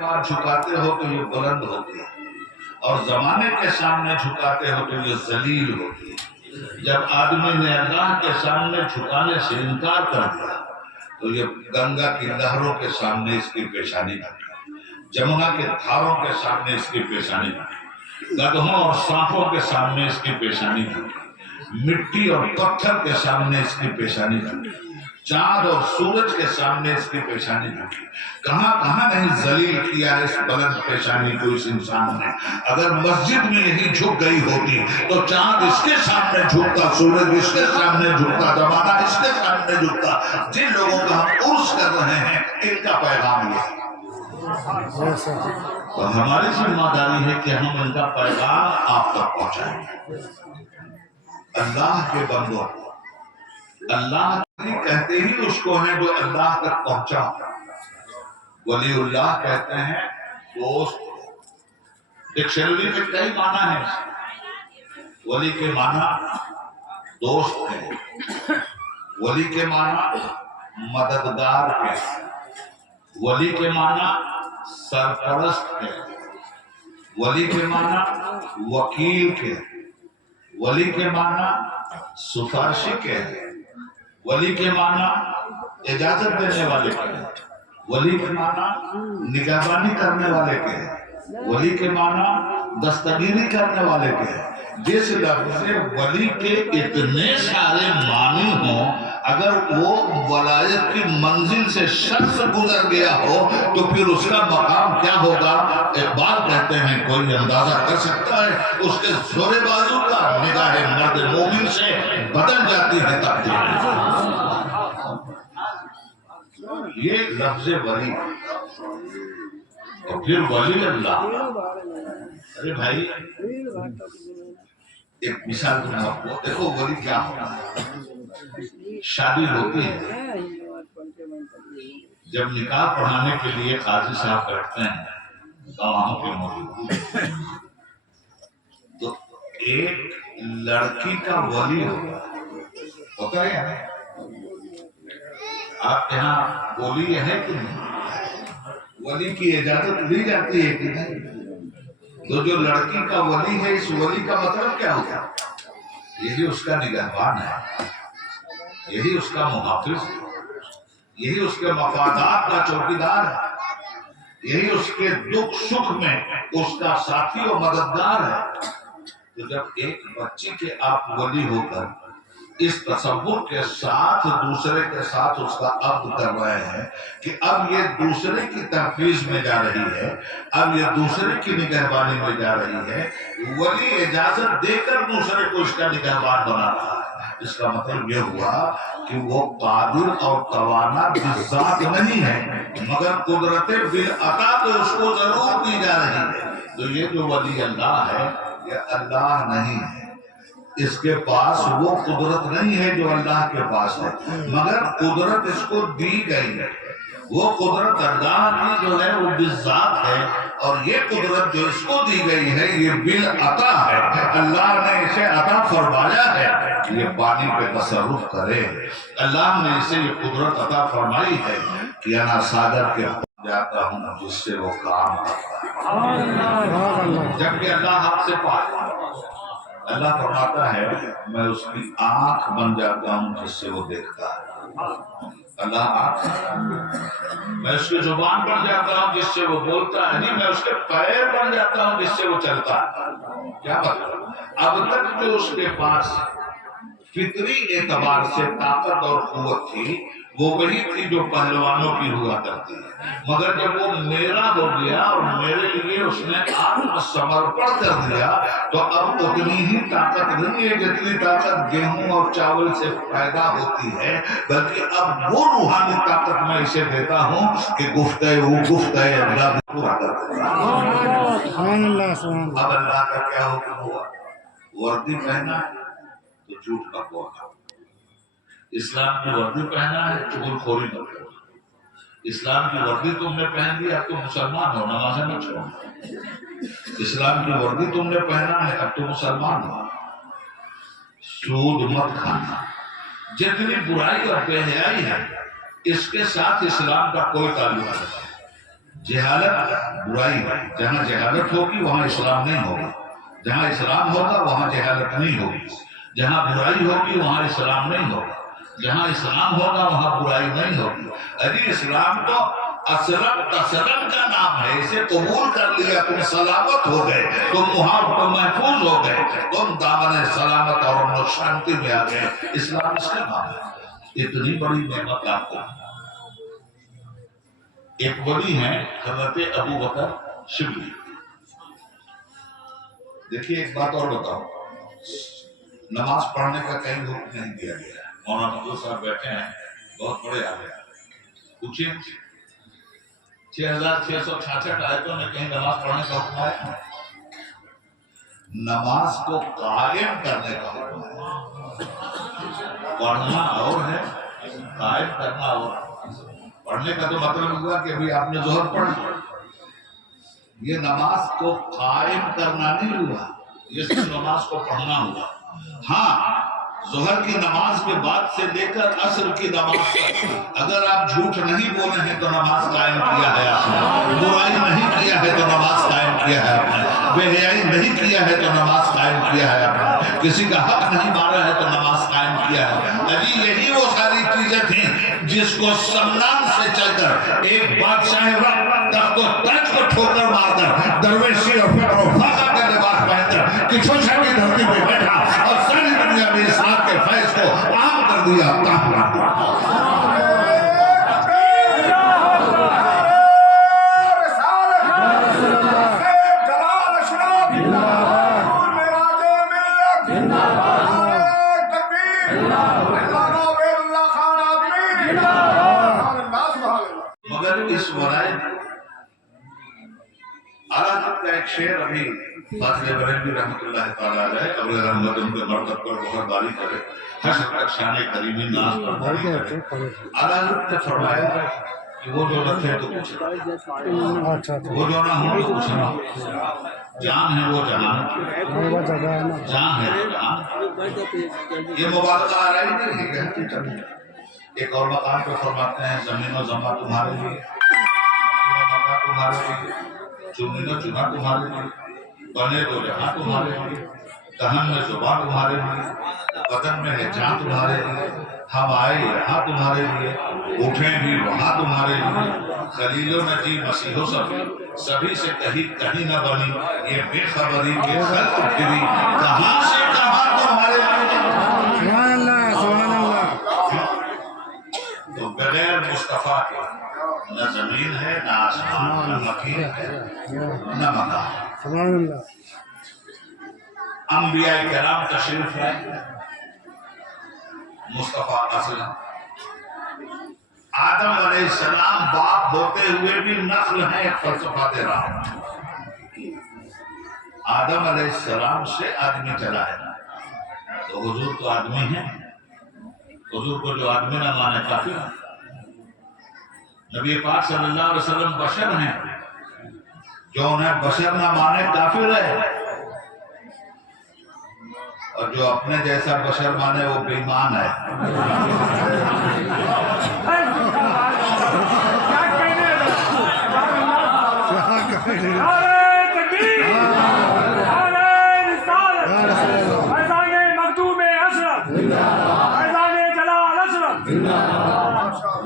بار جھکاتے ہو تو یہ بلند ہوتی ہے، اور زمانے کے سامنے جھکاتے ہو تو یہ ذلیل ہوتی ہے۔ جب آدمی نے اللہ کے سامنے جھکانے سے انکار کر دیا تو یہ گنگا کی لہروں کے سامنے اس کی پیشانی جھکی، جمنا کے دھاروں کے سامنے اس کی پیشانی جھکی، گدھوں اور سانپوں کے سامنے اس کی پیشانی جھکی، مٹی اور پتھر کے سامنے اس کی پیشانی جھکی، چاند اور سورج کے سامنے اس کی پیشانی جھکی۔ کہاں کہاں نہیں ذلیل کیا اس بلند پیشانی کو اس انسان نے۔ اگر مسجد میں یہی جھک گئی ہوتی تو چاند اس کے سامنے جھکتا، سورج اس کے سامنے جھکتا، زمانہ اس کے سامنے جھکتا۔ جن لوگوں کا ہم عرس کر رہے ہیں ان کا پیغام یہ ہے۔ تو ہماری ذمہ داری ہے کہ ہم ان کا پیغام آپ تک پہنچائیں۔ اللہ کے بندوں، اللہ کہتے ہی اس کو ہیں جو اللہ تک پہنچا۔ ولی اللہ کہتے ہیں دوست۔ ڈکشنری میں کئی معنی ہیں۔ ولی کے معنی دوست ہے، ولی کے معنی مددگار ہے، ولی کے معنی سرپرست ہے، ولی کے معنی وکیل کے، ولی کے معنی سفارشی کے ہے، ولی کے معنی اجازت دینے والے کے ہیں، ولی کے معنی نگہبانی کرنے والے کے ہیں، ولی کے معنی دستگیری کرنے والے کے ہیں۔ جس لفظ ولی کے اتنے سارے معنی ہوں، اگر وہ ولایت کی منزل سے شخص گزر گیا ہو تو پھر اس کا مقام کیا ہوگا؟ اقبال کہتے ہیں کوئی اندازہ کر سکتا ہے؟ اس کے زور بازو کا نگاہ مرد مومن سے بدل جاتی ہے تقدیر۔ یہ لفظ ولی اور پھر ولی اللہ۔ ارے بھائی ایک مثال دوں آپ کو، دیکھو ولی کیا ہوتا ہے۔ شادی ہوتی ہے، جب نکاح پڑھانے کے لیے قاضی صاحب بیٹھتے ہیں گواہوں کے موجود، تو ایک لڑکی کا ولی ہوتا ہے۔ آپ یہاں بولی ہے کہ نہیں؟ ولی کی اجازت لی جاتی ہے کہ نہیں؟ تو جو لڑکی کا ولی ہے، اس ولی کا مطلب کیا ہوگا؟ یہی اس کا نگہبان ہے، یہی اس کا محافظ ہے، یہی اس کے مفادات کا چوکیدار ہے، یہی اس کے دکھ سکھ میں اس کا ساتھی و مددگار ہے۔ تو جب ایک بچی کے آپ ولی ہو کر اس تصور کے ساتھ دوسرے کے ساتھ اس کا عقد کر رہے ہیں کہ اب یہ دوسرے کی تحفیظ میں جا رہی ہے، اب یہ دوسرے کی نگہبانی میں جا رہی ہے، ولی اجازت دے کر دوسرے کو اس کا نگہبان بنا رہا ہے، اس کا مطلب یہ ہوا کہ وہ قادر اور توانا بذات نہیں ہے، مگر قدرت بالعطا تو اس کو ضرور دی جا رہی ہے۔ تو یہ جو ولی اللہ ہے یہ اللہ نہیں ہے، اس کے پاس وہ قدرت نہیں ہے جو اللہ کے پاس ہے، مگر قدرت اس کو دی گئی ہے۔ وہ قدرت اللہ کی جو ہے وہ بالذات ہے، اور یہ قدرت جو اس کو دی گئی ہے یہ بالعطا ہے۔ اللہ نے اسے عطا فرمایا ہے کہ یہ پانی پہ تصرف کرے، اللہ نے اسے یہ قدرت عطا فرمائی ہے کہ انا ساگر کے جاتا ہوں جس سے وہ کام کرتا ہے، جبکہ اللہ آپ سے پاک ہے۔ اللہ فرماتا ہے میں اس کی آنکھ بن جاتا ہوں جس سے وہ دیکھتا ہے، اللہ آنکھ میں اس کی زبان بن جاتا ہوں جس سے وہ بولتا ہے، نہیں میں اس کے پیر بن جاتا ہوں جس سے وہ چلتا ہے۔ کیا مطلب؟ اب تک جو اس کے پاس فطری اعتبار سے طاقت اور قوت تھی وہ وہی تھی جو پہلوانوں کی ہوا کرتی ہے، مگر جب وہ میرا ہو گیا اور میرے لیے اس نے آتم سمرپن کر دیا تو اب اتنی ہی طاقت نہیں ہے جتنی طاقت گیہوں اور چاول سے پیدا ہوتی ہے، بلکہ اب وہ روحانی طاقت میں اسے دیتا ہوں کہ گفتگو اللہ پورا کر دیتا ہے۔ اب اللہ کا کیا حکم ہوا؟ وردی پہنا ہے تو جھوٹ کا بولنا، اسلام کی وردی پہنا ہے چغل خوری نہ کرو، اسلام کی وردی تم نے پہن لی اب تم مسلمان ہو، نمازیں نہ چھوڑو، اسلام کی وردی تم نے پہنا ہے اب تم مسلمان ہو، سود مت کھانا، جتنی برائی اور بے حیائی ہے اس کے ساتھ اسلام کا کوئی تعلق نہیں ہے۔ جہالت برائی، جہاں جہالت ہوگی وہاں اسلام نہیں ہوگا، جہاں اسلام ہوگا وہاں جہالت نہیں ہوگی، جہاں برائی ہوگی وہاں اسلام نہیں ہوگا، جہاں اسلام ہوگا وہاں برائی نہیں ہوگی۔ ارے اسلام تو اسلم تسلم کا نام ہے، اسے قبول کر لیا تم سلامت ہو گئے، تم وہاں تم محفوظ ہو گئے، تم دامن سلامت اور امن و شانتی میں آ گئے۔ اسلام اس کا نام ہے۔ اتنی بڑی نعمت آپ کو۔ ایک ولی ہیں حضرت ابو بکر شبلی۔ دیکھیے ایک بات اور بتاؤ، نماز پڑھنے کا کہیں حکم نہیں دیا گیا ہے۔ مولانا عبداللہ صاحب بیٹھے ہیں، بہت بڑے عالم ہیں، پوچھیں 6666 آیتوں میں کہیں نماز پڑھنے کا حکم ہے؟ نماز کو قائم کرنے کا حکم ہے۔ پڑھنا اور ہے، قائم کرنا اور ہے۔ پڑھنے کا تو مطلب ہوا کہ ابھی آپ نے ظہر پڑھا، یہ نماز کو قائم کرنا نہیں ہوا، یہ صرف نماز کو پڑھنا ہوا۔ ہاں ظہر کی نماز کے بعد سے لے کر عصر کی نماز تک اگر آپ جھوٹ نہیں بولے ہیں تو نماز قائم کیا ہے آپ نے، برائی نہیں کیا ہے تو نماز قائم کیا ہے آپ نے، بے حیائی نہیں کیا ہے تو نماز قائم کیا ہے آپ نے، کسی کا حق نہیں مارا ہے تو نماز قائم کیا ہے۔ ابھی یہی وہ ساری چیزیں تھیں جس کو سمنان سے چل کر ایک بادشاہ وقت تخت و تاج کو ٹھوکر مار کر درویشی اور فکر و فاقہ کا لباس پہن کر کچھوچھا کی دھرتی پہ بیٹھا اور ساری دنیا میں اسلام کے فیض کو عام کر دیا۔ مگر اس ورائے عرب کا ایک شعر ابھی فاضل بریلوی رحمت اللہ تعالیٰ علیہ قبل رحمت ان کے مرتب پر بہت باری کرے، حشر تک شان کریمی ناز پر باری کرے۔ عرب نے فرمایا کہ وہ جو رکھے تو کچھ وہ جو نہ ہوں تو کچھ نہ، جان ہے وہ جہان، جان ہے وہ جہان۔ یہ مبالغہ آ رہی نہیں ہے۔ ایک اور مقام پہ فرماتے ہیں زمین و زمہ تمہارے لیے، تمہارے لیے، چنین و چنا تمہارے لیے، بنے دو جہاں تمہارے لیے، دہن میں زبان تمہارے لیے، بدن میں ہے جان تمہارے لیے، ہم آئے یہاں تمہارے لیے، اٹھیں بھی وہاں تمہارے لیے، خلیل و نجی مسیح و صفی سبھی سے کہیں نہ بنی یہ بے خبری کے خلق پھری، کہاں سے کہاں تمہارے لیے۔ سبحان اللہ سبحان اللہ۔ تو بغیر مصطفیٰ کے نہ زمین ہے نہ آسمان، نہ مکین ہے نہ مکان۔ سبحان اللہ۔ انبیاء کرام تشریف لائے، مصطفیٰ اصل آدم علیہ السلام باپ ہوتے ہوئے بھی نسل ہے، ایک فلسفہ دے رہا ہوں۔ آدم علیہ السلام سے آدمی چلا ہے، تو حضور تو آدمی ہیں، حضور کو جو آدمی نہ مانے کافر ہے۔ نبی پاک صلی اللہ علیہ وسلم بشر ہیں، جو انہیں بشر نہ مانے کافر ہے، اور جو اپنے جیسا بشر مانے وہ بے ایمان ہے۔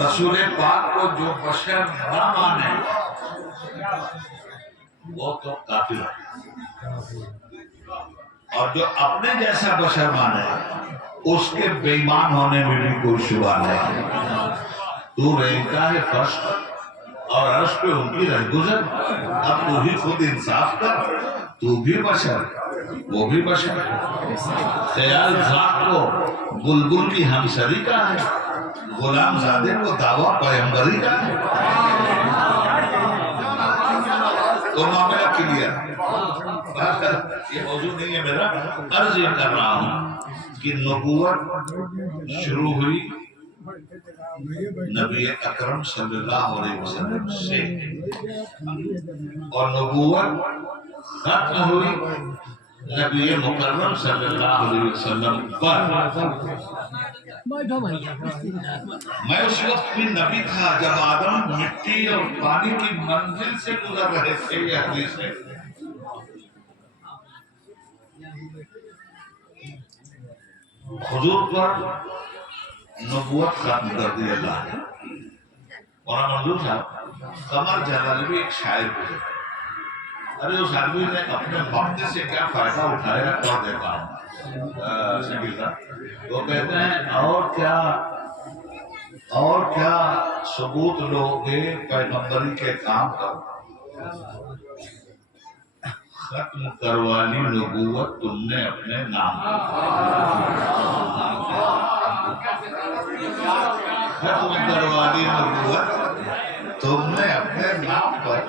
رسول پاک کو جو بشر نہ مانے وہ تو کافر ہے، اور جو اپنے جیسا بشر مانے اس کے بے ایمان ہونے میں بھی کوئی شبہ نہیں۔ تو رہتا ہے فرش اور عرش پہ ان کی رہگزر، اب تو ہی خود انصاف کر، تو بھی بشر وہ بھی بشر، خیال ذات کو بلبل کی ہمسری کا ہے، غلام زادے کو دعویٰ پیغمبری کا ہے۔ تو معاملہ کلیئر، یہ موضوع نہیں ہے میرا، عرض یہ کر رہا ہوں کہ نبوت شروع ہوئی نبی اکرم صلی اللہ علیہ وسلم سے، اور نبوت ختم ہوئی نبی مکرم صلی اللہ علیہ وسلم پر میں اس وقت بھی نبی تھا جب آدم مٹی اور پانی کی منزل سے گزر رہے تھے. یہ حدیث ہے. حضور پر نبوت ختم کر دی اللہ نے. مولانا منظور صاحب قمر جلالی ایک شاعر گزرے. ارے اس آدمی نے اپنے وقت سے کیا فائدہ اٹھایا اور دیتا ہوں شکیل صاحب. وہ کہتے ہیں اور کیا ثبوت لوگے پیغمبری کے کام کا. ختم کروالی نبوت تم نے اپنے نام پر. ختم کروالی نبوت تم نے اپنے نام پر.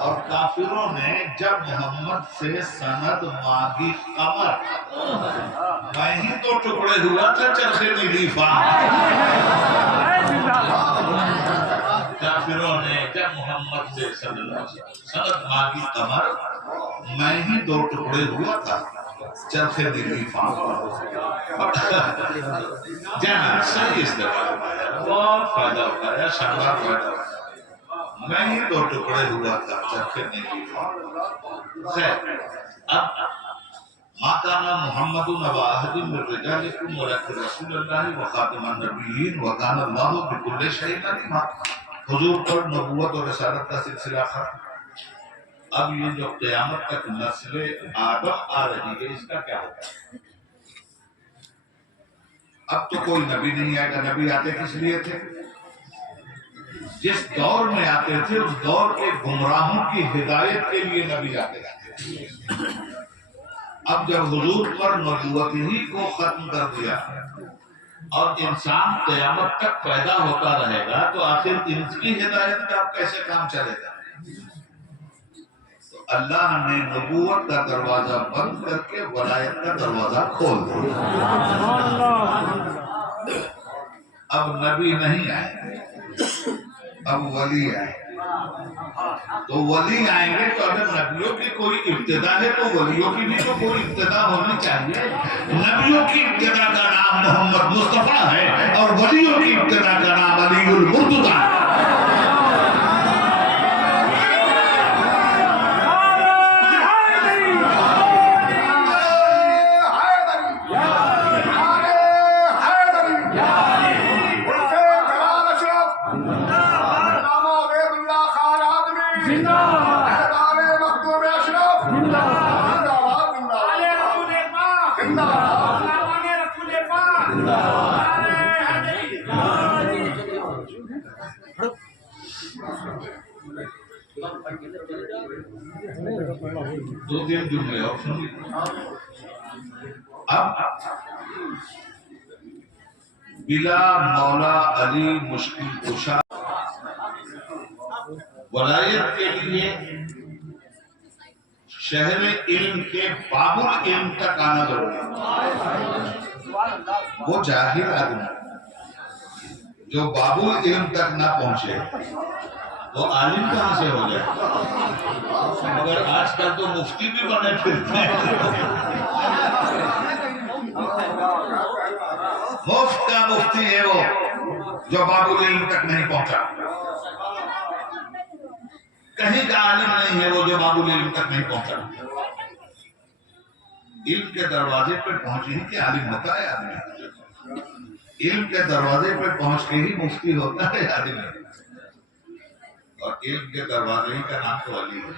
اور کافروں نے جب محمد سے سند مانگی قمر میں ہی تو ٹکڑے ہوا تھا چرخے نیلی فام. کافروں نے جب محمد سے سند مانگی قمر میں ہی دو ٹکڑے ہوا تھا چرخے نیلی فام. جانا صحیح استعمال بہت فائدہ اٹھایا. شاندار فائدہ اٹھایا. میں ہی دو ٹکڑے ہوا تھا چرخے نیلی فام. خیر اب ما کان محمد نبا احد من رجالکم ولکن رسول اللہ وخاتم النبیین وکان اللہ بکل شیء علیم. حضور پر نبوت اور رسالت کا سلسلہ ختم. اب یہ جو قیامت تک نسل آدم آ رہی ہے اس کا کیا ہوگا؟ اب تو کوئی نبی نہیں آئے گا. نبی آتے کس لیے تھے؟ جس دور میں آتے تھے اس دور کے گمراہوں کی ہدایت کے لیے نبی آتے تھے. اب جب حضور پر نبوت ہی کو ختم کر دیا اور انسان قیامت تک پیدا ہوتا رہے گا تو آخر ان کی ہدایت کا کیسے کام چلے گا؟ تو اللہ نے نبوت کا دروازہ بند کر کے ولایت کا دروازہ کھول دیا. اب نبی نہیں آئے اب ولی آئے. تو ولی آئیں گے تو اگر نبیوں کی کوئی ابتدا ہے تو ولیوں کی بھی تو کوئی ابتدا ہونی چاہیے. نبیوں کی ابتدا کا نام محمد مصطفیٰ ہے اور ولیوں کی ابتدا کا نام علی المرتضیٰ ہے. دو تین جملے اور سنیے. اب بلا مولا علی مشکل کشا ولایت کے لیے شہر علم کے باب العلم تک آنا ضروری ہے. وہ جاہل آدمی جو باب العلم تک نہ پہنچے وہ عالم کہاں سے ہو جائے؟ مگر آج کل تو مفتی بھی بنے پھرتے ہیں. مفت کا مفتی ہے وہ جو باب العلم تک نہیں پہنچا. کہیں کا عالم نہیں ہے وہ جو باب العلم تک نہیں پہنچا. علم کے دروازے پہ پہنچے ہی کہ عالم ہوتا ہے آدمی. علم کے دروازے پہ پہنچ کے ہی مفتی ہوتا ہے آدمی. اور علم کے دروازے ہی کا نام تو علی ہے.